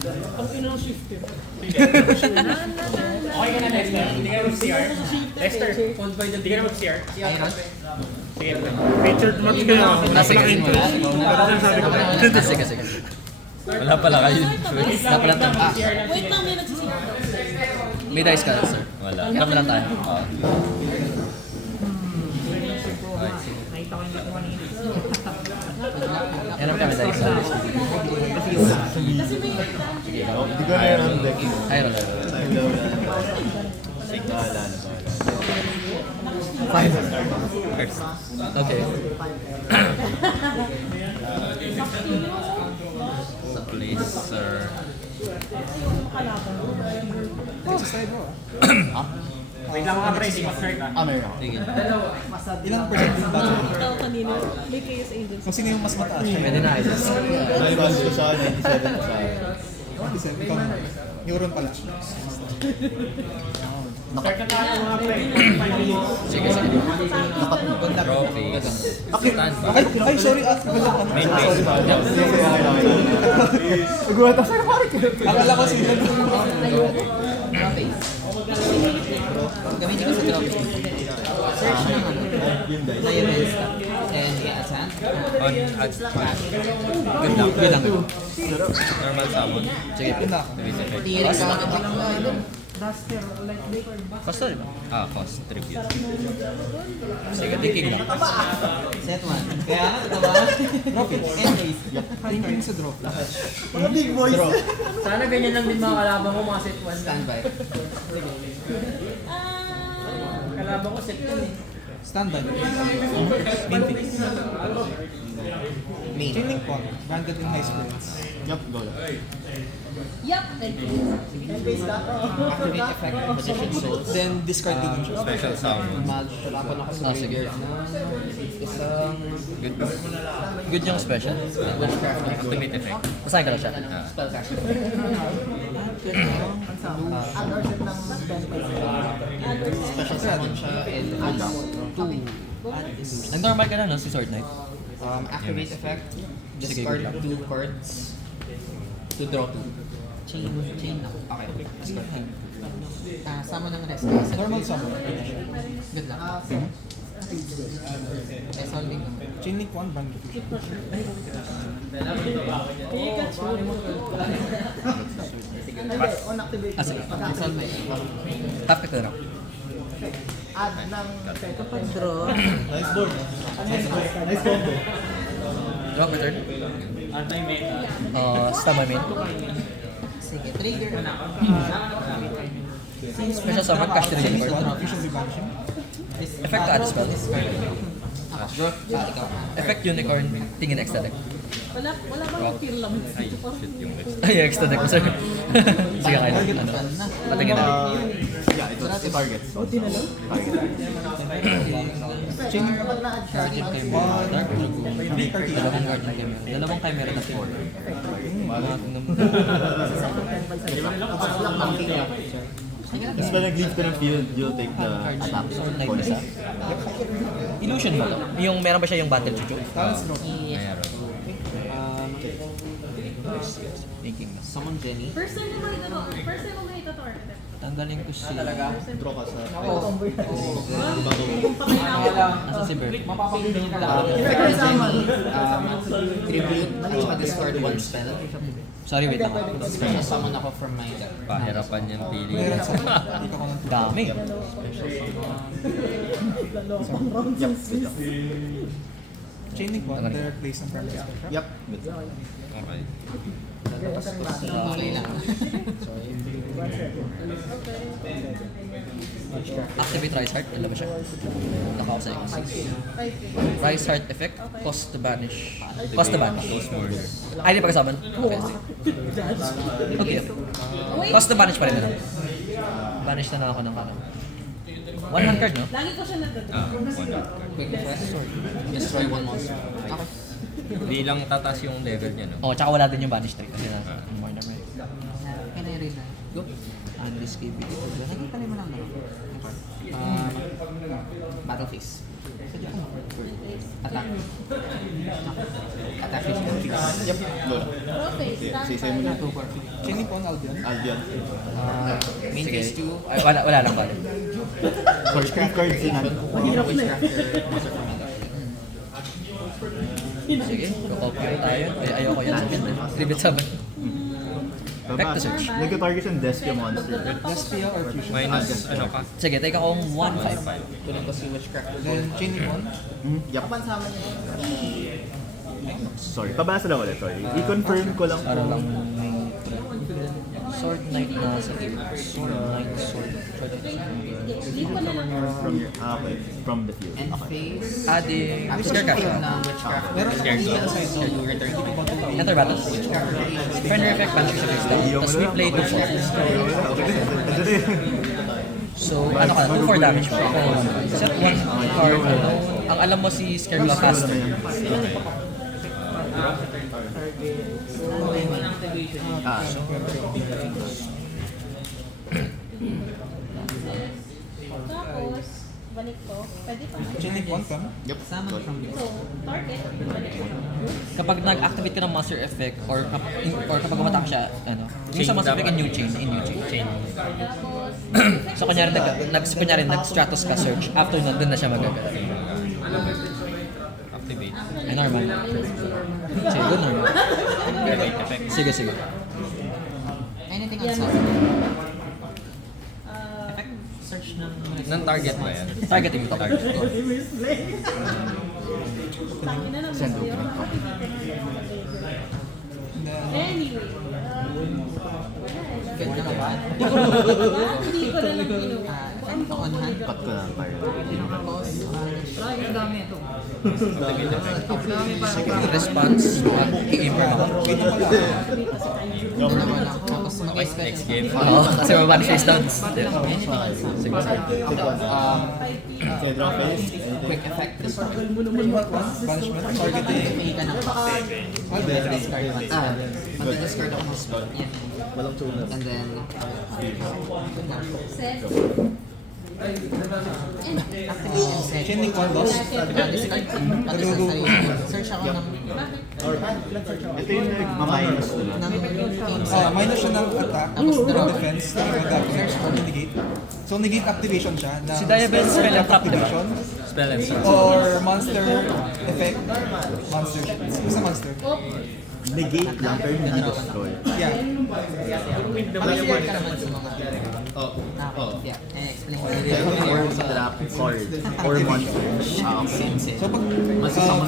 Ang ina ng shift eh. Okay ka na, Dexter. Hindi ka na mag-CR. Dexter, hindi ka na mag-CR. Iron? Sige. Featured match kayo. Sige, sige. Sige, sige. Wala pala kayo. Wala pala tayo. Wait lang, may nagsisira. May dice ka, sir. Wala. Kami lang tayo. Oo. Nakita ko yung dati kanina. Meron kami dice. Kasi may Hindi ko na yun ang deck. Iron. Wala na. Five. Okay. Sa place, sir. Wait lang mga pre, si Pastor ka. Meron ako. Sige. Ilang percent yung battle? ikaw kanina. May chaos angels. Kung sino yung mas mataas? Pwede na ito. 9 ko sa 97 ko sa akin. 27, ikaw naman. Neuron pala. Start na tayo mga pre. 5 minutes. Sige, sige. Trophies. Stand by. Ay, sorry. Main base. Nagulat ako sa'yo, pare. Akala ko sino. Gamitin ko sa drop. Search ng ano. Lioness. And i-assign. On add smash. Good luck. Good luck. Normal summon. Sige. Yun na. Tirik ka lang. Duster, like Baker. Basta diba? Cost. Tribute. Sige, thinking lang. Set 1. Kaya nga, ito ba? Anyways. Thinking sa drop. Mga big boys. Sana ganyan lang din mga kalaban mo, mga set 1 lang. Standby. Kalaban ko set 1 eh. Standby. Main phase. Main. Chaining point. Branded in high spirits. Yup, go lang. Yup, thank you. Activate effect, position souls. Then discard din yung Special summon. Mag-tapon ako sa Sige. graveyard na isang Good. Good yung special. Activate effect. Masahin ka lang siya. spellcaster. Special summon siya and two. Nag-normal ka na, no? Si Sword Knight. Activate effect, Sige, discard good luck. 2 cards to draw 2. Chain na. Okay. Discard. Summon ng rest. normal summon. Good luck. Solving naman. Chaining point, branded. Ah, sige. Solve na Tap ka na. Nice board. Nice combo. Draw ka turn. Anti-meta. Stab my main. Sige, trigger. Special summon, cash to the unicorn. Usually banishing. Effect to add spell. Draw. Ikaw. Effect unicorn, tingin extra deck. Wala bang feel lang. Ay, shit yung list. Ay, extra deck mo, sir. Sige, kaya na. Ano? Patingin na. Yeah, ito. Target. Chaining Guardian Chimera. Dark Dragoon. Dalawang guard na Chimera. Dalawang Chimera na 4. Tapos pag nag-leave ka ng field, you'll take the attack. Sword Knight isa. Illusion ba to? Yung meron ba siya yung battle chuchu? Mayroon. Thinking na. Summon Jenny. First time mo makita to architect. Tanggalin ko si... Draw ka sa... Nasa si Bert. Effect Jenny. Tribute. At saka discard 1 spell. Sorry, wait lang. Special summon ako from my deck. Pahirapan yung pili. Dami. Chaining point, direct place ng Prime Special. Yup. Good. Okay. Okay lang. Activate Rise Heart. Wala ba siya? Naka ako sa X. Rise Heart effect. Cost to banish. Cost to banish. Close border. Ay, di pa kasaban? Okay, sige. Okay. Cost to banish pa rin na lang. Banish na lang ako ng kanan. 1 card, no? Lagi ko siya nagdadala. One card. Quick effect. Destroy 1 monster. Okay. Hindi lang tatas yung level niya, no? Oh, tsaka wala din yung banish tree kasi nasa more na may. Can I read that? Go. Undiscable. Nakikita mo lang naman. Battle phase. Sadya ko mo. Attack. Attack is Yep. Go na. Pro face, Say mo na. Chaining Pawn, Albion. Albion. main Sige. phase 2. Ay, wala lang pala. Sorry, 3 cards in hand. Witchcrafter, Monster from Another. Sige, go-copy tayo. Ay, ayoko yan. Tribute summon. Back to search. Nag-target yung Despia monster. Despia or Fusion. Minus ano ka? Sige, take akong 1-5. Kunin ko si Witchcrafter. Then Chaining Pawn. Yup. Sorry, pabasa lang ulit. Sorry. I-confirm ko lang Para kung lang may Sword Knight na sa game. Sword Knight, Sword Knight. Leave ko na lang. from your, okay, from the field. End Okay. phase. Adding After Scare the Castle. ng Witchcrafter. Meron Scare dito Castle. sa side To return to Enter battle. Witchcrafter. Friendly effect, banish your face down. Tapos we play 2 4. So, ano ka, 2 4 damage mo. Set 1 card. Ang alam mo si Scarecaster. Tapos, balik ko. Pwede pa. Chaining Pawn, Pam. Yep. Summon from So, target. Balik ko. Kapag nag-activate ka ng monster effect or kapag umatak siya, ano, yung sa monster effect in new chain. Tapos, So kunyari nag-Stratos ka search, after nun, dun na siya magagalaw. Activate. Ay, normal. Sige, good normal. Activate effect. Sige, sige. anything on summon. Effect. Search ng... Nang target ba yan? Targeting to. Target. tangin na lang. Anyway. Ganda ka ba? Hindi ko na lang kinuha. Effect ko on hand. Cut ko na ang card. Ang dami ito. Response, mag-i-aim ako. Dalawa lang. Tapos Next mag-expect. game. Oo, kasi mabanish yung stunts. Anything on summon. Sige, sige. Okay, draw phase. Quick effect. Discard. Banishment. Targeting. Pay ka ng Albion. discard one. Mag-discard ako ng spell. Yan. Walang tunas. And then... Set. Activation set. Chaining Pawn, Loss. Discard. Search ako ng... Ito yung nag-minus na. ng games. Minus siya ng attack, Tapos draw. defense, search or negate. So negate activation siya na Si Diabel spell and trap, diba? activation Spell and start. or monster effect. Monster. Isa monster. Negate lang pero hindi destroy. Yeah. Pag-select ka naman sa mga... Okay. Yeah. Explain mo. Or trap card. Or monster. Okay. So pag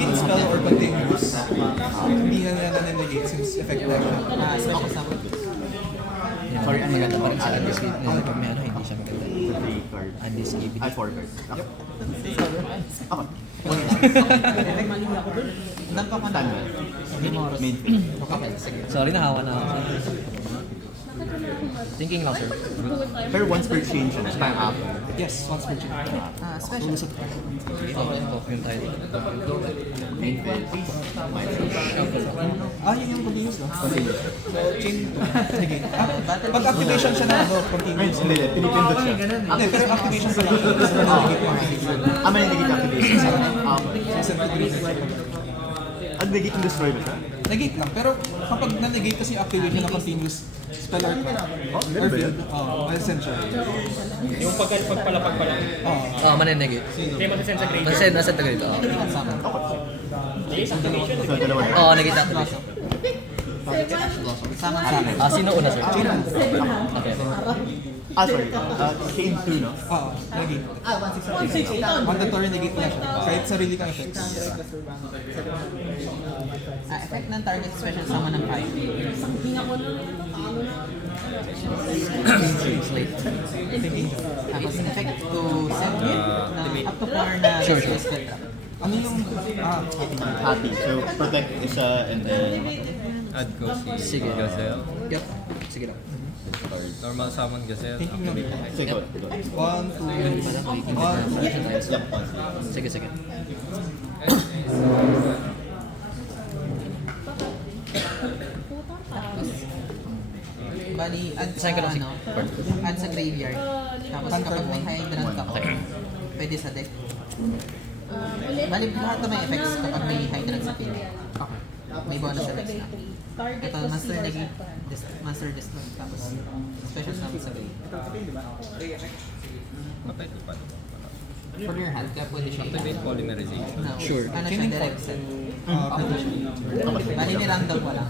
kill spell or continuous, hindi na nila na-negate since effect na siya. Special summon. Sorry, ano Maganda pa yan? rin sa Undiscipline. Pag may ano, hindi siya maganda. 3 cards. Undiscipline. Ay, 4 cards. Okay. Nang pa man ako. Memoros. Main phase. Okay, sige. Sorry, nahawa na ako. Thinking lang, sir. Pero once per change siya, spam up. Yes, once per chain. Special. Talk yung title. Main phase. Yun yung continuous, no? Continuous. So, chain negate. Pag activation siya na continuous. Hindi, pinipindot siya. Hindi, pero activation pa lang siya. Tapos na-negate mo. May negate activation. Sensitivity. Negate and destroy ba siya? Negate lang, pero kapag na-negate kasi yung activation ng continuous spell art na. Or field. Essential. Yung pagpalapag pa lang. Oo, maninegate. Hindi mag-send sa grade. Nasend ka dito. So, dalawa na. Oo, negate activation. Sama. Sino una, sir? Okay. Sorry. Chain 2, no? Negate. Mandatory negate na siya. Kahit sarili kang effects. Effect ng target special summon ng 5. Slate. Tapos effect to set na up to 4 na Sure. spell trap. Ano yung... Happy. So, protect isa and then... Add ko si Sige. Gazelle. Yep. Sige lang. Normal summon Gazelle. Thinking ng... Sige, go. 1, 2, Sige, sige. Bali, add sa Saan ka lang, ano, add sa graveyard. Tapos kapag may hydrant ako, pwede sa deck. Bali, lahat na may effects kapag may heightened sa field. Okay. May bonus effects na. Target Ito, was Master yours Negi, at Master Destroy, tapos special summon sa bay. Pwede pa. For your hand, kaya pwede siya Activate polymerization. No. Sure. Ano siya, direct set. Protection. Bali, nilandang ko lang.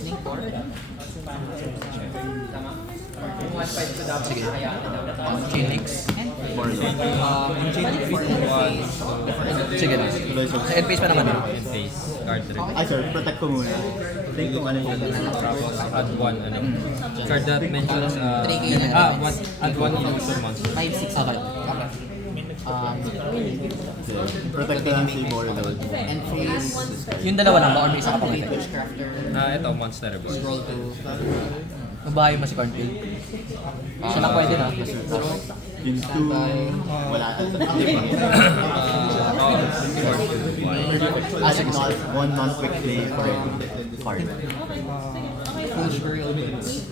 Link 4. Sige. Chain links. Chain link 4 Sige lang. Sa end phase pa naman. And face card trip. Ay, sorry, protect ko muna. Think kung ano yung Tapos add one card that mentions 3K na. add one illusion monster. 5-6. Okay. protect ko lang si Bordeaux. And freeze. Yung dalawa lang ba or may isa ka pang effect? Witchcrafter. Ito monster reborn. Scroll to. Mabahay mo si Cornfield. Siya lang pwede na. Into, wala. As a one non-quick play for card. Full burial boots.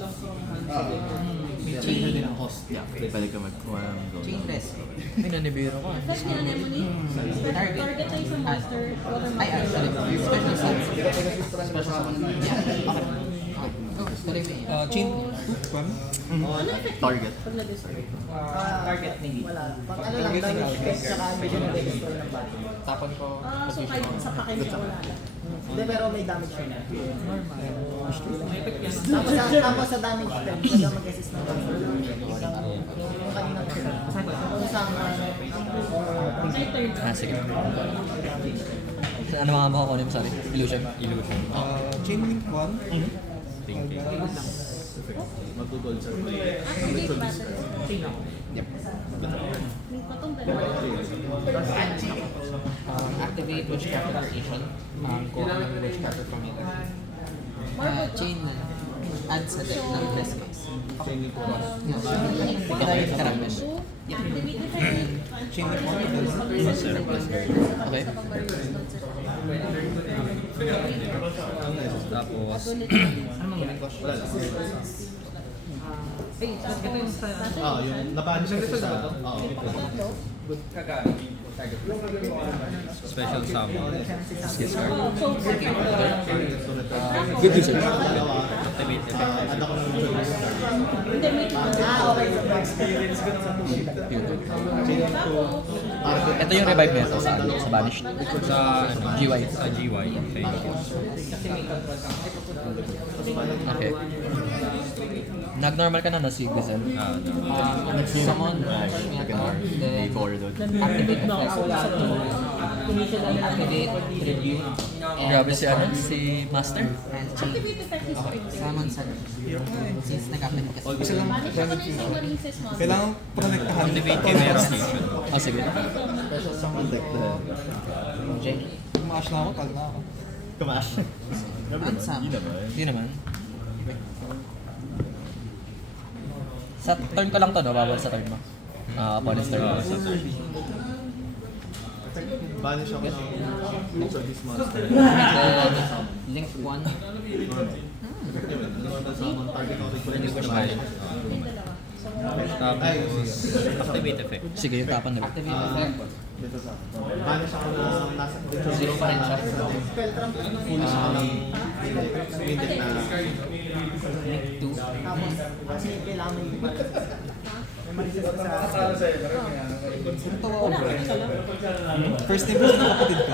Chain. Yeah, pwede ka magkuha ng gold. Chain rest. Ay, nanibiro ko. First niya naman eh. Target tayo sa master. Ay, sorry. Special summon. Special summon. Yeah. Okay. Go. Tuloy mo yun. Chain 2, one. Target. Pag na-destroy. Tapon ko. So kahit sa pakin niya wala lang. Hindi, pero may damage siya. Tapos sa damage spell, talaga mag-assist ng yung kanina ko sila. Kung saan Ah, sige. Ano mga makukunin mo, sorry? Illusion. Illusion. Chain link 1. Thinking. Activate battle. May patong dalawa. Activate Witchcraft Station. Kuha ng Witchcraft Familiar. Chain add sa deck ng best case. Ikarayin ka namin. Activate effect. Chain link 1. Okay. Tapos Ay, ito yung sa... Yung napanis ko sa... special summon. Good usage. Activate effect. Hindi, may Ito yung revive nito sa Banished. Sa GY. Sa GY. Okay. Okay. Nag-normal ka na si Gazelle. Summon. May Bordeaux. Activate effect. Activate review. Grabe si ano, si Master. And chain. activate effect is Summon sa since nag-activate kasi. Isa lang. Paano siya kung yung Marines is master? Kailangan protektahan. Activate Chimera Station. Ah, sige. Special summon. Jenny. Tumaas na ako, tag na ako. Kumash. Unsum. Hindi naman. Sa turn ko lang to, no? Bawal sa turn mo. Opponent's turn. Banish ako ng most of these monsters. Link 1. Hindi ko siya. Tapos activate effect. Sige, yung tapan na. Activate effect. Banish ako ng nasa... Zero pa rin siya. Foolish ako ng... Minute na... Link 2. Tapos, kasi kailangan mo yung may marisis ka sa... First name ko ng kapatid ko.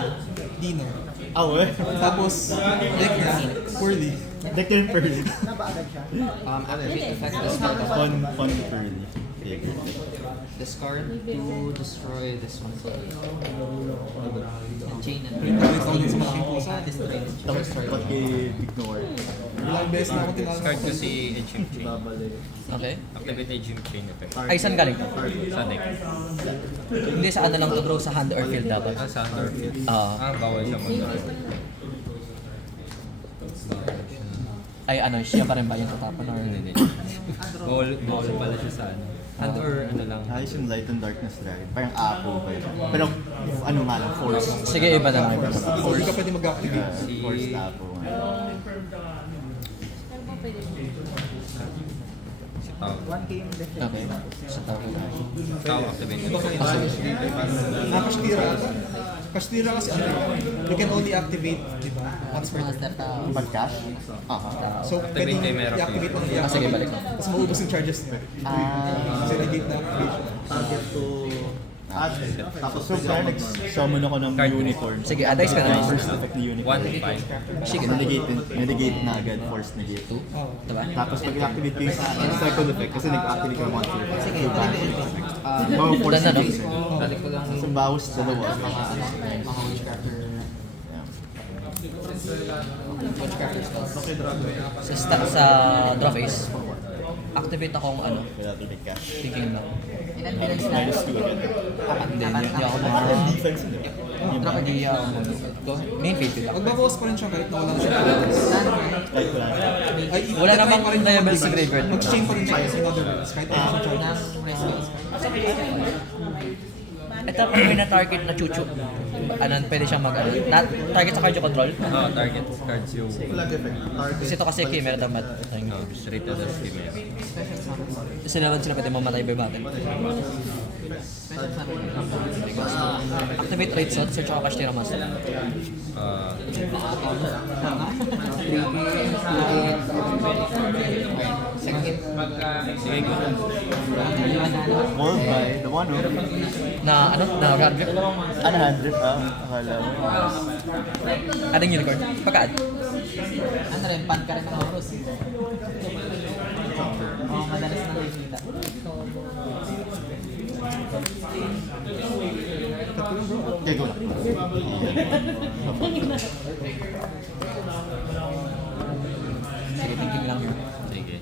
Dino. Ah, Tapos, deck niya, poorly. Deck yung Pearly. Nabaagad siya. Activate effect. Discard of Fun Pearly. discard to destroy this one. Chain and Wait ako din sa malaking puso. destroy. Tapos pag i-ignore. Ilang beses na ako tinanong. Discard ko si Ancient Chain. Okay. Activate Ancient Chain effect. Ay, saan galing to? Sa deck. Hindi, sa ano lang to, draw sa hand or field dapat. Sa Underfield. Oo. Bawal siya mag-draw. Ay, ano, siya pa rin ba yung tatapan or Hindi. Bawal pala siya sa ano. Hand or ano lang. Ayos yung Light and Darkness Dragon. Parang Apo pa yun. Pero ano nga lang, Force. Sige, iba na lang. Hindi ka pwede mag-activate. Force Apo nga. Pero ba pwede? Si Tao. 1K yung defense. Okay. Sa tao. Tao activate. Kashtira. Kashtira kasi you can only activate, di ba? Once per turn. Master tao. Pag cash? So, Activate kay Meron. i-activate mo Ah, sige, balik. Tapos maubos yung charges niya. Kasi negate na activation. Target to add. Tapos so kaya nag-summon ako ng unicorn. Sige, advice ka na. First effect ni unicorn. 1-5. Sige. Negate na agad, force negate. Diba? Tapos pag i-activate ko yung second effect, kasi nag-activate ka ng monster effect. Sige, So, balik. bago force Done na, no? negate. Balik ko lang Sa bawas dalawa. mga witchcrafter. Witchcrafter spells. Sa draw phase, activate akong Wala to make cash. thinking na. Ilan bilang na? Hindi, hindi ako Ano yung defense niya? Hindi ako go. Main phase din ako. Magbabawas pa rin siya kahit na wala na siya. Like wala na. Ay, Wala i-try namang pa rin yung reliable sa mag-device. graveyard. Mag-chain pa rin siya in other words. Kahit wala siyang charges. Ng rescue. Ito kung may na-target na chuchu, pwede siyang target sa card yung control. Oh, target cards yung Flag effect. Target. Kasi ito kasi chimera daw mat. straight to the scheme. Sinalad sila pwede mamatay by battle. Special summon. Activate raid slot, search ako Kashtira Master. Second. Sige, go. Walled by the one who. Na run grip. Ano 100? Akala mo. Adding unicorn. Pagka-add. Ano rin, pan ka rin ng Horus. Oo, madalas na nakikita. Okay, go na. Sige, thinking lang yun. Sige.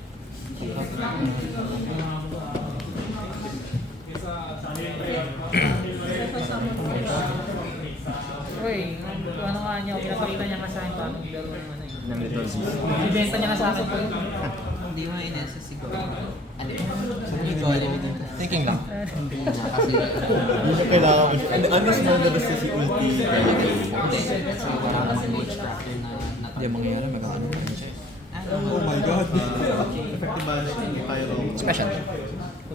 Uy, ano nga niya, pinapakita niya nga sa akin paano laro ng ano eh. Ng little Z. Ibenta niya nga sa akin. Hindi mo inesa siguro. Ano yun? Hindi ko alam yun. Thinking lang. Hindi na kasi. Yun yung kailangan ko. Unless mo nabas si ulti. Hindi. So, wala kasi witchcrafter na Hindi mangyayari, magkakaano pa siya. Oh my god. Effective balance. Pyro. Special.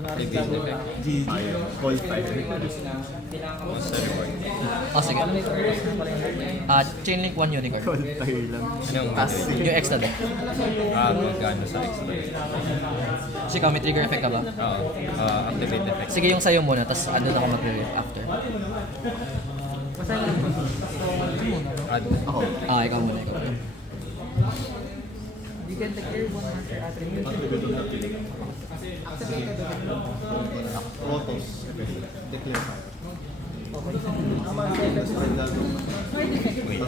Negate effect. Cold fire. Monster reward. Oh, sige. Chainlink 1 unicorn. Cold fire lang. Anong gagawin? Yung extra deck. Magkano sa extra? Kasi ikaw, may trigger effect ka ba? Oo. Activate effect. Sige, yung sa'yo muna, tapos ano na ako mag-react after. Add. Ako. Ikaw muna, ikaw muna. You can declare one monster attribute. Autos. Declare fire. Wait.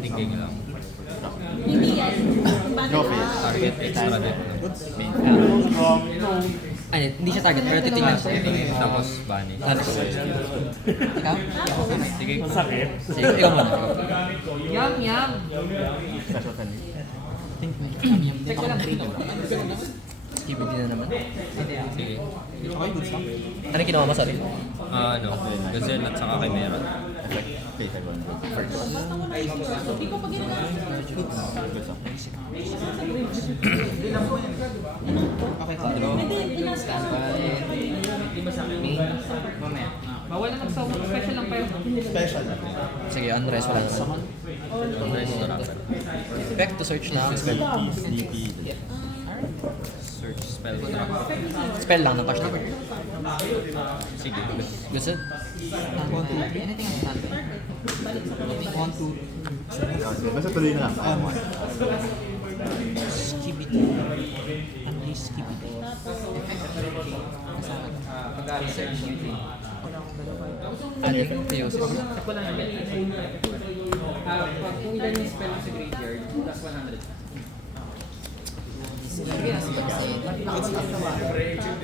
Thinking lang. Hindi yan. Go face. Target extra deck. Ay, hindi siya target, pero titingnan siya. Tapos banish. Ano? Ikaw? Sige. Sige, ikaw muna. Yum, yum! Special can Hindi ko lang trino. Skibig din na naman. Sige. Okay, good stuff. Ano yung kinuha mo, sorry? Gazelle at saka Chimera. effect. Okay, tayo one. Hindi ko pa ginagawa. Okay, draw. Hindi, binasa. Standby. Main. Bawal na mag-summon. Special lang pero. Special. Sige, unrest, wala na. Restaurant. Effect to search na ang spell. Sleepy. Search spell trap. Spell lang ng Kashtira. Sige. Gusto? Anything on standby. 1, 2. Basta tuloy na lang. Ayaw mo. Skibidi. Unleash Skibidi. Kasama. Research. Ano yung Theosis? Wala na. Pag kung ilan yung spell sa graveyard, plus 100.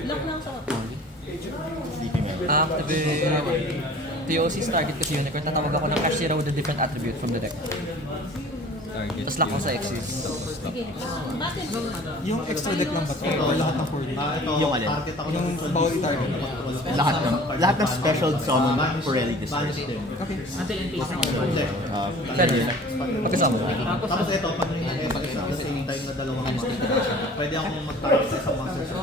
Lock lang sa Sleepy man. Activate. Theosis target kasi unicorn. Tatawag ako ng Kashtira with a different attribute from the deck. Target. Tapos lock ko sa Exis. Sige. Bakit? Yung extra deck lang ba ito? O lahat ng 4D? Ito, Yung alin? target ako Yung bawal i-target. lahat ng special summon Pirelli distress. Until in case na Saan yun? Magkasama. Tapos ito, pag may sa same time na dalawang monster, pwede akong mag-target sa isang monster sa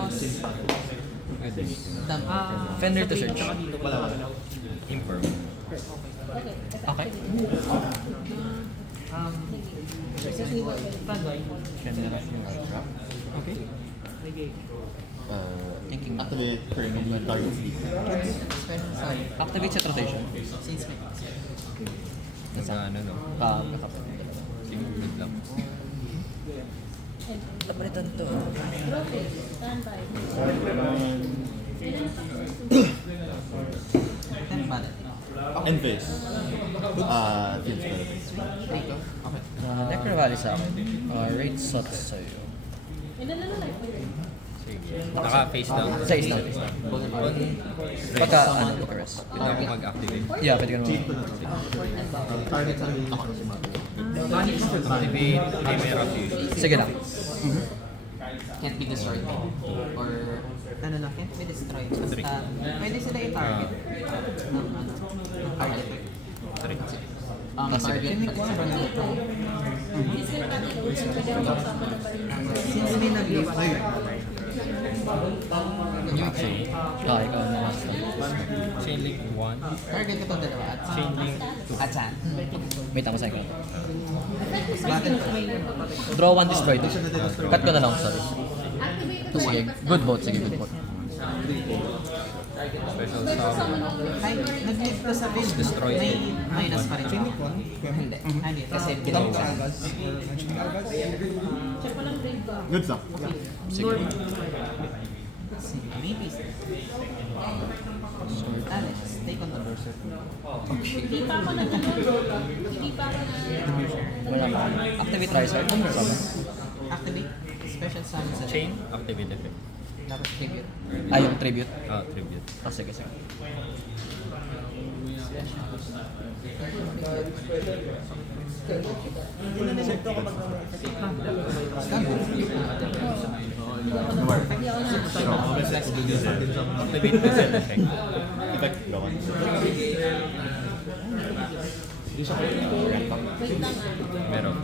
Fender to search. Imperm. Okay. Standby. General funeral trap. Okay. Thinking. Activate currently target sleep. Special sign. Activate set rotation. Since may Ano no? Kakapit. Tingnan lang. Napalitan to. Trophy. Standby. Ten button. End phase. Field spell. Dito. Okay. Necro Valley sa akin. Rate shot sa'yo. Ilan na lang? Sige. Naka-face down. Sa isa. Pagka, Lucaris. Yun ako mag-activate. Yeah, pwede ka naman. Target sa ako na si Mato. Activate Chimera Fusion. Sige lang. Can't be destroyed. Or, ano na, can't be destroyed. Basta, pwede sila i-target. Ng ano, ng target. Target. Since may nag-leave, Ah, ikaw na mas. Chain Link 1. Target ko itong dalawa. Chain Link At saan? Wait, ako sa'yo. Draw one, destroy two. Cut ko na lang, sorry. Sige, good vote. Sige, good vote. Special Sound. Ay, nag-leave ko sa build. Destroy. May minus pa rin. Chain Link 1. Hindi. Ano yun? Kasi below Dump to 1. Alvaz. Mentioning Alvaz. Good stuff. Sige. Maybe. Alex, take on the berserk. Hindi pa ako Hindi pa ako Wala pa. Activate Riser. Ano ba? Activate special summon sa Chain. Activate effect. Tapos tribute. Ah, yung tribute. Tribute. Ah, sige. Activate Present effect. Effect draw one. Meron.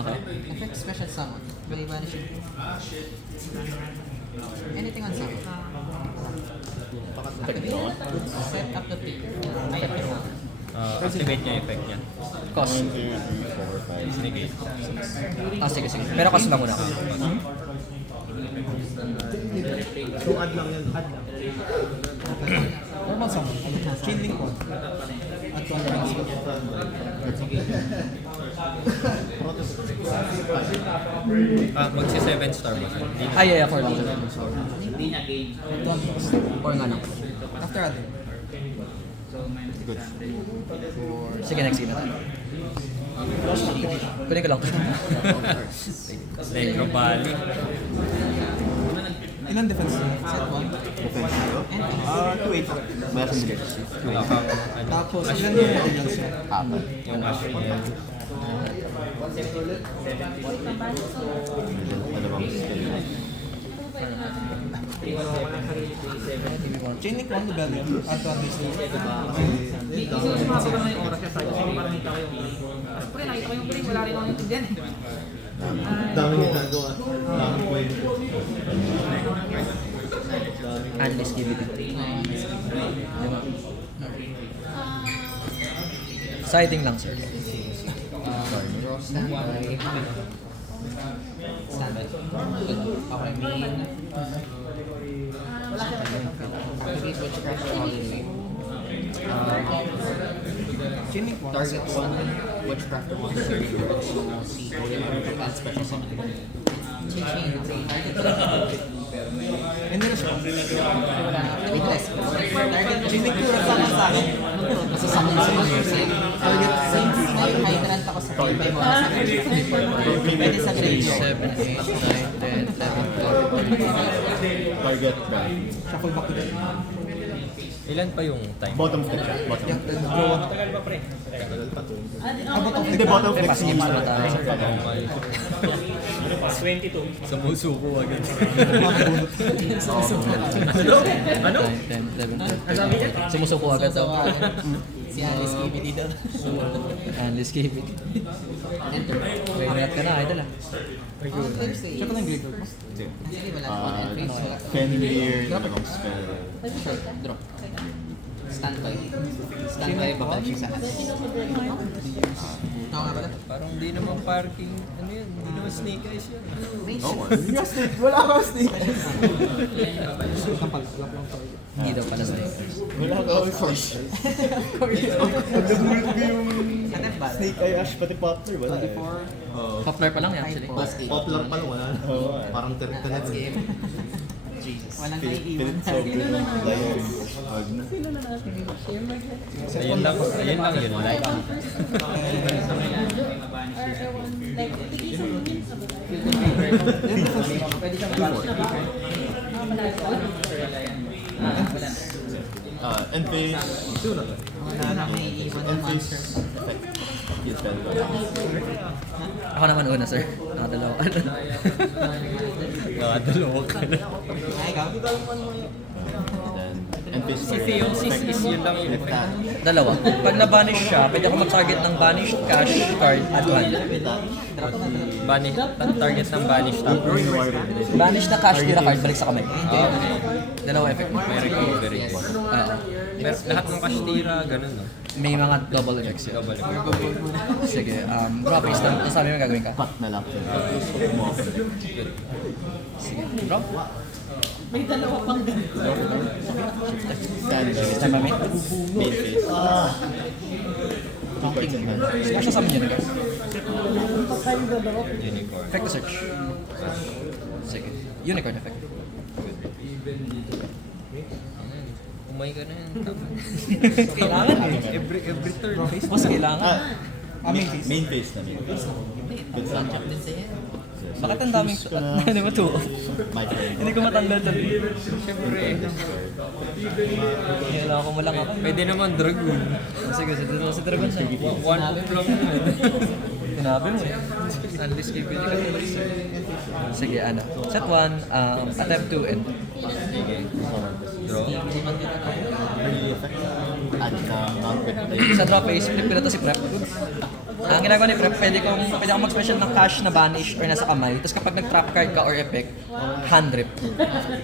Okay. Effect special summon. May banish it. Anything on summon. Activate. Set up the tape. Ay, activate. Activate niya yung effect niya. Cost. 1, 2, 3, 4, 5. Negate. Ah, sige. Pero cost lang muna. So add lang yan. Add lang. Normal summon. Chain Link 1. At 1 range. Magsi 7 star ba siya? Ah, yeah, 4 lang. Or nga lang. After adding. Good. Sige, next game na tayo. Kunin ko lang. Necro Valley. Ilan defense? Set 1. Defense zero. 2-8. Meron din. Tapos, ilan yung materials niya? Apat. Yung Ashiel. Ano bang skill? Chain Link 1 Rebellion. At 1 base Gusto ko sumabot na yung oras niya sa akin. Para nakita ko yung play. Pero nakita ko yung play, wala rin ako intindihan. Dami niya nagawa. Dami ko yun. Unless give it. Lima. Siding lang, sir. Standby. Standby. Okay, main. Activate Witchcraft Holiday. Chain Link 1. Target 1 Witchcraft monster. See, and special summon. Chain. Target. Any response? Activate less. Target. Chain Link 2 response sa akin. Masasummon sa mga target. Since may hydrant ako sa field, may mga pwede sa grade 7, 8, 9, 10, 11, 12, 13. Target back. Shuffle back to the Ilan pa yung time? Bottom step siya. Bottom. draw 1. How about Hindi, bottom flex Pas games na tayo. Sa musuko agad. Ano? 10, 11, 12, 13. Sumusuko agad. Sasawahin. Si Alice KBD daw. Let's keep it. Enter. Ingat ka na, idol ah. On Thursday. Siya pa ng graveyard mo? Actually, wala on entries. Wala. Fenrir, long spell. Sure, drop. Standby. Standby, babalik siya sa akin. Oo nga pala. Parang di naman parking, ano yun, hindi naman snake eyes yun. Wala ka snake. Hindi daw pala sa'yo. Wala ka of course. Nagdagulog ko yung Snake Eye Ash pati Poplar. Wala eh. Poplar pa lang yan actually. Plus 8. Poplar pa lang wala. Parang tertinet. Game. Jesus. Walang Pilit sobrang lion. Wag na. Ayun lang yun. End phase. Wala na may iwan ng End phase. monster. Effect. Hit spell. Ako naman una sir. Nakadalawa ka na. Nakadalawa ka na. Ay, ikaw? Then, end phase. Si Theosis is yun lang yun. Dalawa. Pag na-banish siya, pwede ako mag-target ng banished cash card at hand. Banish, target ng banish tapper. Banish na cash tira card, balik sa kamay. Okay. Dalawa effect. May recovery. Oo. Pero lahat ng kastira, ganun no? May mga double effects yun. Double. Sige, drop face lang. Sabi mo gagawin ka? Pat na lang. Sige, drop. Stand. Time ba, mate? Main phase. Smash na sa amin yun, guys. Unicorn. Effect to search. Sige. Unicorn effect. Umay ka na yan. Tama. Kailangan eh. Every turn. Mas kailangan. Main phase na. Main phase. Good luck. Din sa'yo. Bakit ang daming... Ano ba ito? My friend. Hindi ko matanggal ito. Siyempre. Kailangan ko mo lang ako. Pwede naman dragoon. Sige, sa Dragon na. One off lang yun. Tinabi mo eh. Unless keep it. Sige, ano. Set 1, attempt to end. Sige. Draw. Add ka non-pet. Sa drop phase, flip ko na to si Prep. Ang ginagawa ni Prep, pwede akong mag-special ng cash na banish or nasa kamay. Tapos kapag nag-trap card ka or effect, hand rip.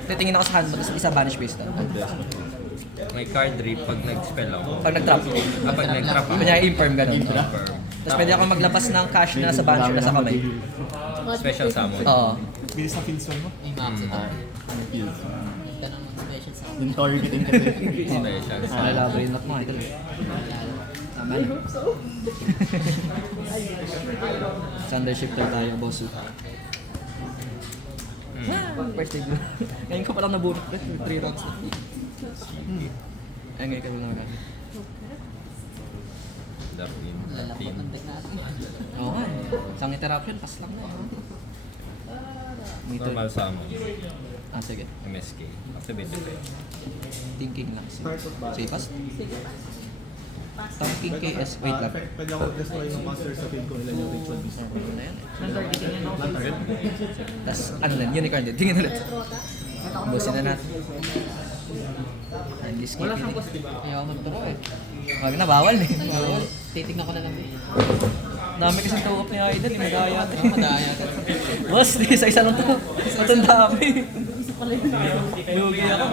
Titingin ako sa hand mo, tapos isa banish base na. May card rip pag nag-spell ako. Pag nag-trap, Pag nag-trap ako. kanya i-inform ganun. Confirm. Tapos pwede ako maglabas ng cash na nasa banish or nasa kamay. Special summon. Oo. Bilis na feels mo? Yung max ito. Feels. Ganun ang special sa akin. Yung targeting kasi. Special Ay, summon. labarin lock mo, idol. Tama na. Thunder shifter tayo, boss. First day blue. Ngayon ko palang nabunot ulit, 3 rounds na. Ay, ngayon ka lang naman. Darwin. Lalapot ng deck natin. Oo nga. Isang interruption, pass lang na. Dito. Normal summon. Sige. MSK. Activate effect. Thinking lang. Sige, pass. Talking KS. Wait lang. Pwede ako destroy yung monster sa field ko. Ilan yung ritual beast. Ano na yan? Non-targeting yan ako. Tapos ano lang, unicorn din. Tingin ulit. Busin na natin. Ang skip Wala yun siyang eh. cost, di ba? Ayaw ako magturo eh. Wag na, bawal eh. Bawal. Titignan ko na lang. Dami kasing tuwap ni Idol, eh. Madaya ito. Madaya. Boss, di isa-isa lang to. Ba't ang dami? Lugi ako.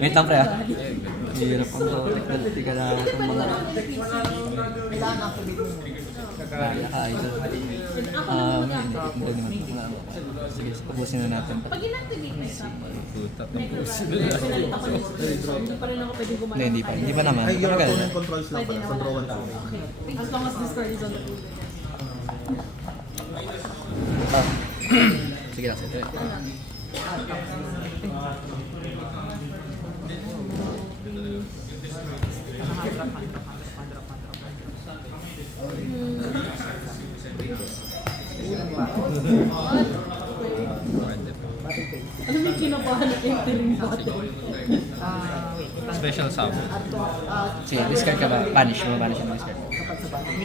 Wait lang pre ah. Hirap ang technical. Hindi ka na itong mga Kailangan activate mo. kaya idol. Hindi naman. Sige, pabusin na natin. Tutak ng puso. Hindi, hindi pa. Hindi pa naman. Ay, yung Tagal. opponent controls lang pala. Sa draw 1 to. As long as this card is on the board. Ah. Sige lang, sige. Ano may kinabahan na entering battle? Special summon. Sige, discard ka ba? Punish mo, punish mo discard. Kapag sa battle.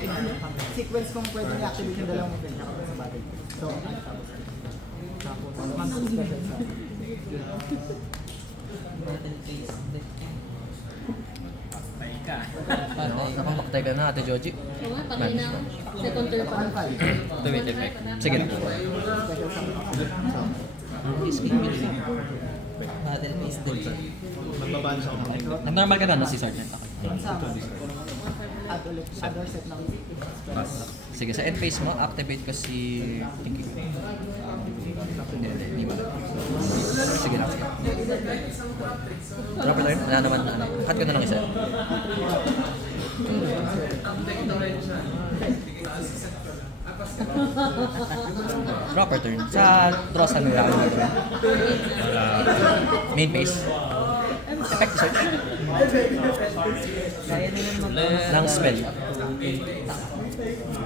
Sequence kung pwede i-activate yung dalawang event kapag sa battle. So, Tapos, monthly special sa Battle phase deck. Ano? Nakapaktay ka na, Ate Joji. Oo nga, patay na. Second turn pa. Ultimate effect. Sige na. Battle phase deck. Magbaban siya ako. Nag-normal ka na, no, si Sergeant. Okay. Add ulit, other set ng Pass. Sige, sa end phase mo, activate ko si... Hindi ba? Sige na, sige. Drop it wala naman, ano. Cut ko na lang isa. Proper turn. Sa draw sa nila. Main phase. Effect search. Kaya na naman Ng spell.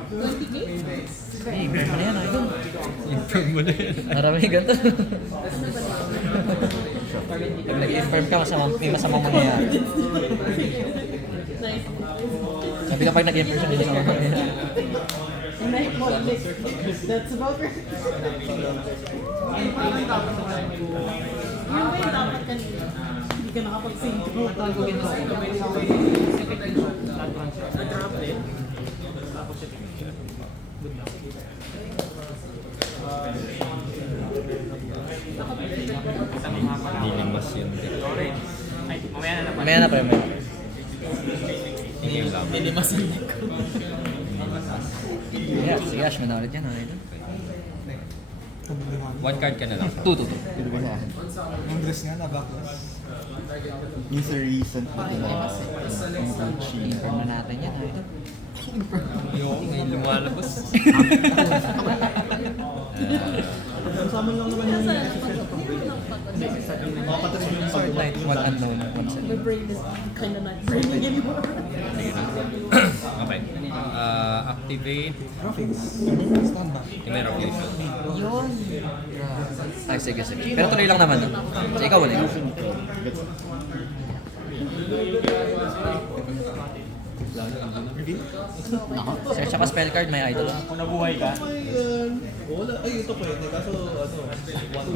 20k? Hey, improve mo na yan, idol. Improve mo na yan. Marami ganito. Pag nag-inform ka, may masamang mangyayari. Nice. Sabi ka pag nag-inform siya, may masamang mangyayari. Night mode, that's about it. Yun ba yung dapat kanina? Hindi ka nakapag-save. Nilimas yun. Mamaya na, pre. Hindi lang. nilimas yun. Yeah, sige, Ash, na ulit yan, idol. One card ka na lang. 2, 2, 2. Yung dress niya, nabaklas. Yung sa recent na ginawa. Inform na natin yan, idol. Yung may lumalabas. Kasama lang naman yung Sword Knight, one unknown, one set. My brain is kind of not braining anymore. Sige na. Okay. Activate. Stand back. Chimera Fusion. Yun. Ay, sige, sige. Pero tuloy lang naman, no? So, ikaw wala yun. Search ka spell card, may idol. kung nabuhay ka. Wala. Ay, ito pa yun. Kaso,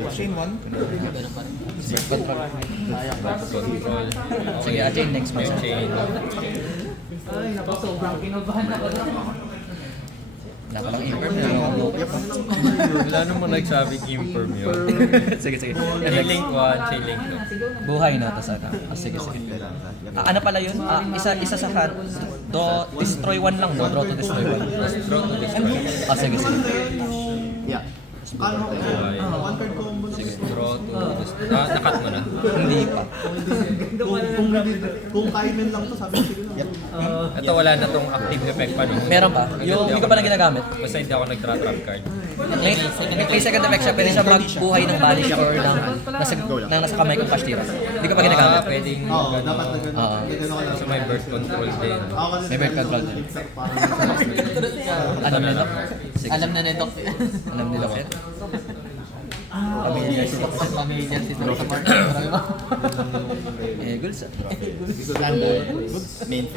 chain 1. Control. Control. Sige, Chain next mo. Chain. Ay, naku, sobrang kinabahan ako na. Wala pa lang inform na. Wala naman nagsabing inform yun. Sige, sige. Chain link 1, chain link 2. Buhay na, tas ano. Sige, sige. Ano pala yun? Isa sa hand. Destroy 1 lang, no? Draw to destroy 1. Draw to destroy. Sige, sige. Yeah. Ano ko? One card combo na. Sige, draw to destroy. Nakat mo na. Hindi pa. Kung kaimin lang to, sabi ko siguro. Ito wala na tong active effect pa nung. Meron pa. Yung hindi ko pa na ginagamit. Basta hindi ako nag-trap card. May second effect siya. Pwede siya magbuhay ng banish or ng nasa kamay kong pashtira. Hindi ko pa ginagamit. Pwedeng Oo, dapat na Oo. gano'n ka lang. So may birth control din. May birth control din. Alam nito? Sige. Alam na ni Doc. Alam nila ko yan. Familiar si Doc. Familiar si Doc sa part. Eh, guls. Standard. Good. Main.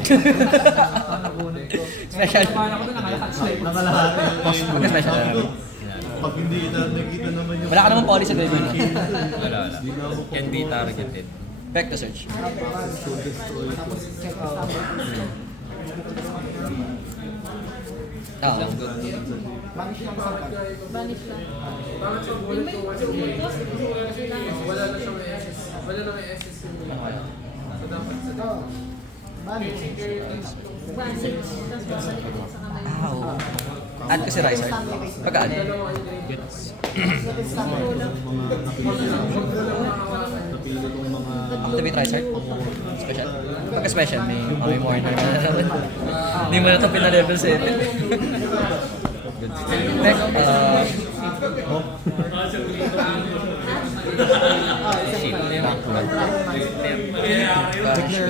Special. Paano ko na nakalahat sa'yo? Nakalahat. Special na namin. Pag hindi kita nakita naman yung... Wala ka naman policy sa graveyard, no? Wala. Can be targeted. Back to search. Oo. Vanish lang. Yung may cost, Vanish. Tapos babalik ko sa kamay. Oo. Add ko si Riser. Pagka-add. Activate Riser. Special. Pagka-special, may more na naman. Hindi mo na ito pina-level 7. Tech,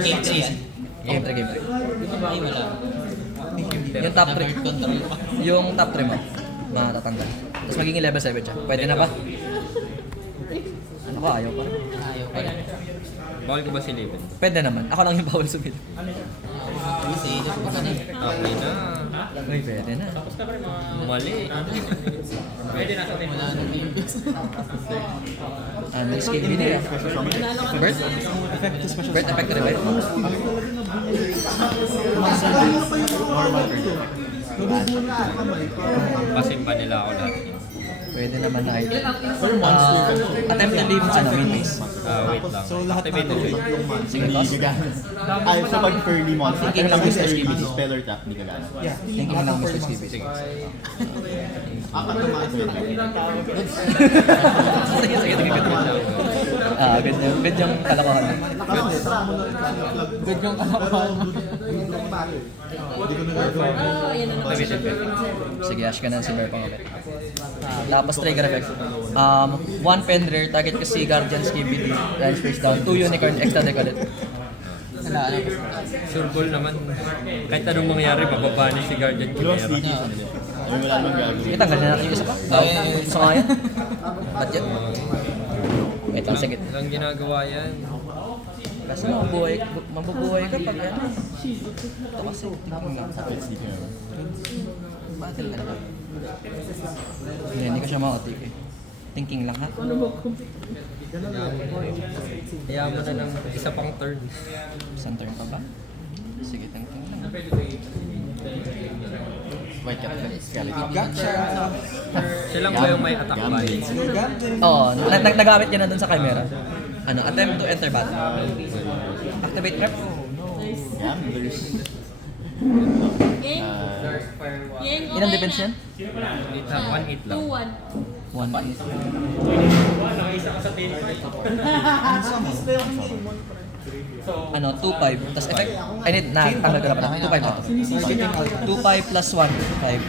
Game 3 yan. game 3, game 3. Ay, wala. Yung top 3. Bird control pa. Yung top 3 mo, matatanggal. Tapos magiging level 7 siya. Pwede na ba? Ano ka, ayaw pa? Ayaw pa rin. Bawal ko ba si Levin? Pwede naman. Ako lang yung bawal sumili. Kasi, gusto ko na eh. Okay na. Uy, pwede na. Mali. Pwede na sa atin. Ano, skill video ah. Bird? Bird effect revive. Pasimba nila ako lahat. Pwede naman na idol. Attempt to leave main base. Wait lang. So lahat na Activated ito. wait. Sige, Hindi boss. gagana. Ay, so pag Furly monster, Thinking lang pag Mr. Furly Skibidi. spell or trap, hindi gagana. Yeah. Thinking lang Mr. Skippy. Sige. Apat na mga spell. Sige, sige, sige. Ah, good yung kalokohan. Good yung kalakuan. Activated wait. Sige, ash ka na silver pang ulit. Tapos trigger effect. One pen rare, target ko si Guardian Skibidi, range face down, 2 unicorn, extra deck ulit. Wala, ano. Sure goal naman. Kahit anong mangyari, mababanish si Guardian Dalawang Chimera. sticky. Ay, wala namang gagawin. Sige, tanggal na natin yung isa pa. Gusto nga yan. Ba't yan? Wait lang, sige. Walang ginagawa yan. Kasi mabubuhay ka pag ano. Ito kasi, tingin lang. Sticky naman. Battle ka na. Hindi ka siya ma-OTP. Thinking lang ha. Kaya mo na ng isa pang turn. Isang turn pa ba? Sige, thinking lang. White cat, skeleton. Gotcha! Siya lang ba yung may attack Gambling. bias? Oo, nagamit niya na dun sa Chimera. Ano, attempt to enter battle. Activate prep. Gamblers. Game? Game, okay Ilang defense yan? 1-8 lang. 2-1. 1 ano, 2-5. Tapos effect, I need na, tanggal ko na pala. 2-5 na to. 2-5 plus 1, 5.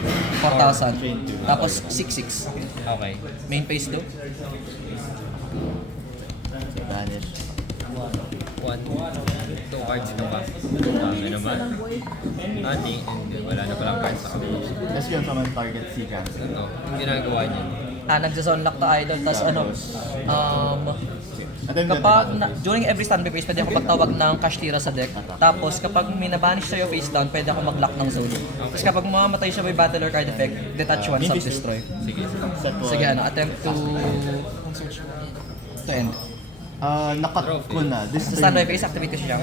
4,000. Tapos 6-6. Okay. Main phase do. Vanish. 2 cards na ba? Ano naman? Hindi. Wala na palang cards sa kamay. Tapos yun sa mga target si Cancer. Ano? Yung ginagawa niya. Nagsa-zone lock to idol. Tapos ano, kapag during every standby phase, pwede ako magtawag ng cash tira sa deck. Tapos kapag may nabanish sa'yo face down, pwede ako mag-lock ng zone. Tapos kapag mamamatay siya by battle or card effect, detach one, self-destroy. Sige. Set one. Sige, ano, attempt to end. Nakat ko na. This Sa standby phase, activate ko siya.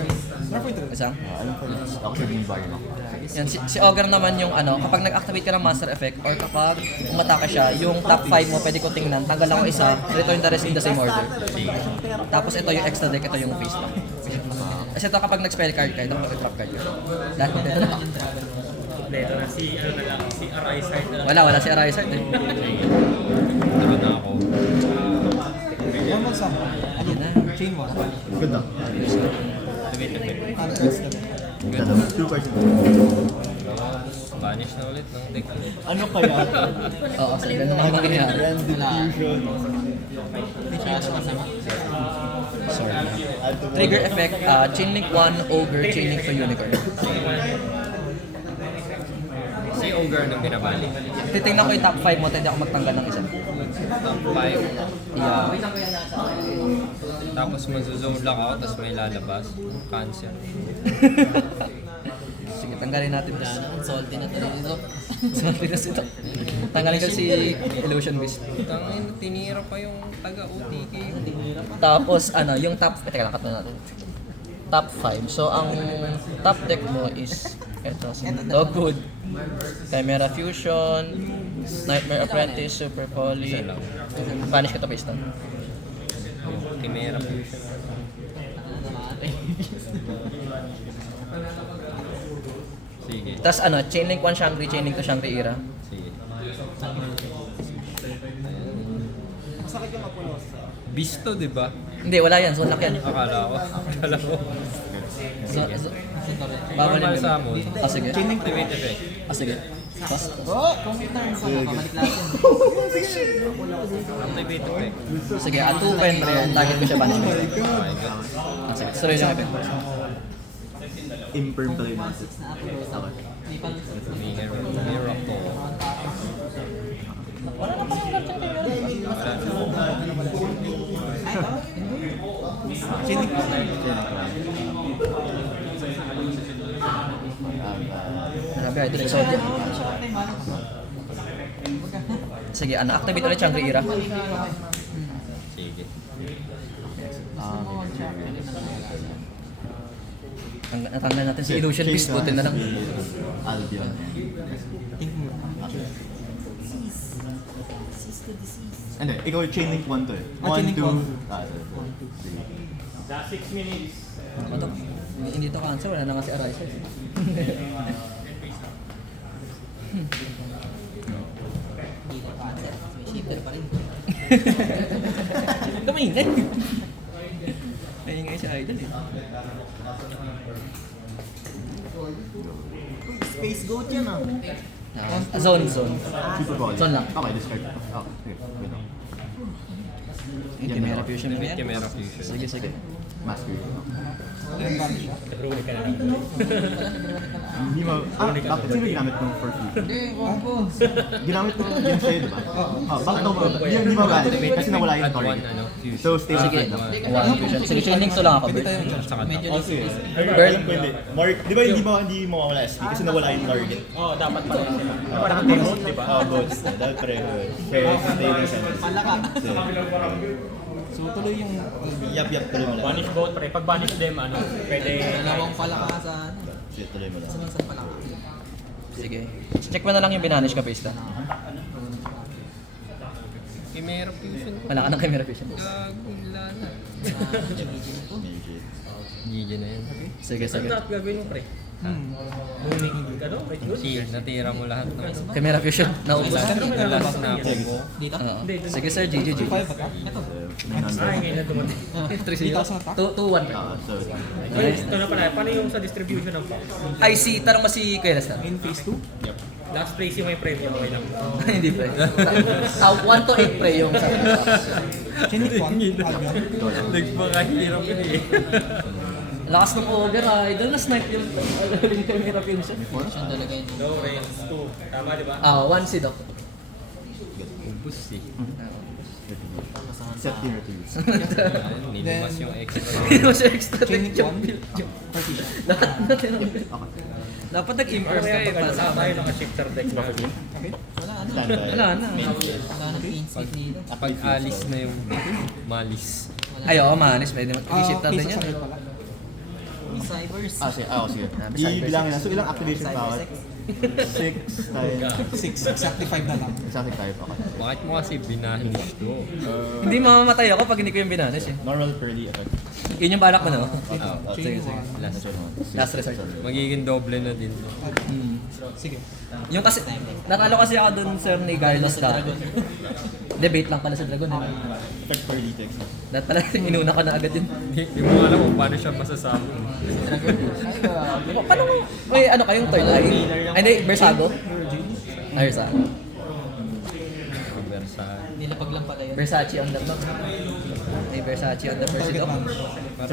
Isang. Alam ko na. Ako sa Green Bar na. Yan, si Ogre naman yung ano, kapag nag-activate ka ng Master Effect or kapag umatake siya, yung top 5 mo pwede ko tingnan, tanggal ako isa, return the rest in the same order. Tapos ito yung extra deck, ito yung face lock. Kasi ito kapag nag-spell card ka, ito kapag i-trap card yun. Lahat ng dito na. Ito na, si Arisard na lang. Wala si Arisard eh. Takot na ako. One more sum. Ayun na. Chain one. Good na. Activated wait. That's the deck. Dalawa. 2 cards. Vanish na ulit ng deck. Ano kaya? Oo, so ganun mga mangyayari. Random fusion. Sorry. Add to Trigger effect, Chainlink 1, Ogre, Chainlink to Unicorn. Si Ogre nang binabalik. Titingnan ko yung top 5 mo, hindi ako magtanggal ng isa. Top 5. Yeah. Tapos mazuzone lang ako, tapos may lalabas. Cancer. Sige, tanggalin natin to. Salty na talaga ito. Sorry na ito. Tanggalin ko si Illusion Beast. Tangin, tinira pa yung taga-OTK. Tapos ano, yung top, teka lang, cut na natin. Top 5. So ang top deck mo is ito, si Dogwood, Chimera Fusion, Nightmare Apprentice, Super Poly. Vanish ka to face down. Chimera Fusion. Sige. Tapos ano, Chainlink 1 Shangri, Chainlink 2 Shangri-Ira. Sige. Masakit yung mapunos. Bisto, di ba? Hindi, wala yan. Zone lock yan. Akala ko. Bawal Normal yung sa mo. Ah, sige. Activate effect. Ah, sige. Tapos, Kung return ko, nakabalik natin. Activate effect. sige, at 2 pen rare, target ko siya vanish. Oh my god. Ah, sige, destroy yung effect. Imperm pala yung master. May pang Miracle. Chain link. Grabe, ito na exotic. Sige, activate ulit Shangri-Ira. Sige. Natanggal natin si Illusion Beast, butin na lang. Albion. Think mo. Cease to disease. Hindi, ikaw yung chain link 1 to eh. Ah, chain 1, link 2, one. 3. Last 6 minutes. Ano to? Hindi to cancel, wala na nga si Arises. Hindi na cancel. May shifter pa rin. Dumingin. Ayun nga si Idol eh. Space goat yan ah. Zone. Super Ball. Zone lang. Okay, discard. Oh, okay. Wait lang. Chimera Fusion ba yan? Chimera Fusion. Sige. Master. Ilan ba siya? Nag-rune ka na lang. Hindi mo... bakit? Sino ginamit mong for free? Hindi, wag po. Ginamit mo yun sa'yo, di ba? Bakit mo? Hindi mo valid. Kasi nawala yung Add target. one, ano, fusion. So, stay Sige. with that. One fusion. Sige, chain link to lang ako, Pwede Bert. tayo dyan. Saka Medyo Oh, lazy sige. face. Bird. Pwede. Mark, di ba hindi mawawala SP? Kasi nawala yung target. Oo, dapat pala sila. Parang remote, di ba? Boats na. Dahil pareho. Kaya stay na siya. So tuloy yung Yap, tuloy mo lang. Banish boat, pre. Pag banish them, ano, pwede... Dalawang palakasan. Sige, tuloy mo lang. Isang palakasan. Sige. Check mo na lang yung binanish ka, Pista. Chimera Fusion. Wala ka ng Chimera Fusion. Wala na. Major. GG na yun. Sige. Ano dapat gagawin mo, pre? Moving ka, no? Recruit? Shield, natira mo lahat ng... Chimera Fusion. Naubos. Last na ako mo. Dito? Oo. Sige sir, GG. 5 ba ta? Ay, ngayon na dumating. 3-0. 2-1. So, Ito na pala, paano yung sa distribution ng packs? Ay, tanong mo si Kuya Lester. In phase 2? Last place yung may premyo, okay lang. Hindi pre. 1 to 8 pre yung sa Chinik 1? Albion? Nagpakahirap yun eh. Lakas ng ogre, idol na snipe yung Chimera Fusion. Siya talaga yun. No, range 2. Tama, di ba? 1 si Doc. Ubus eh. set your tools. Nilimas yung extra. Mas extra Chinik yung 1? Partition. lahat na tinanggap. Dapat nag-immerse ka eh. Pag Para tayo naka-shifter deck ba? Okay. Wala ano. Standby. Wala na. Wala na pain speed dito. Pag alis na yung malis. Ay, oo, manis. Pwede mag-isip natin Phase yan. sa pala. Cybers. Sige. Besides Ibilangin na. So, ilang activation power? 6 times. 6, exactly 5 na lang. Exactly 5. Okay. Bakit mo kasi binanish to? Hindi mamamatay ako pag hindi ko yung binanis eh. Normal curly attack. Yun yung balak mo no? Chain sige. 1. Last resort. Magiging doble na din. Sige. Yung kasi, natalo kasi ako dun sir ni Carlos dati. Debate lang pala sa Dragon eh. Effect curly text. Dahil pala inuna ko na agad yun. Hindi mo alam kung paano siya masasama. Paano mo? May ano kayong third eye? Ay hindi, Bersago? Ay, Bersago. Versailles. Nilapag lang pala yun. Versace on the top. May Versace on the first Target dog. man. Para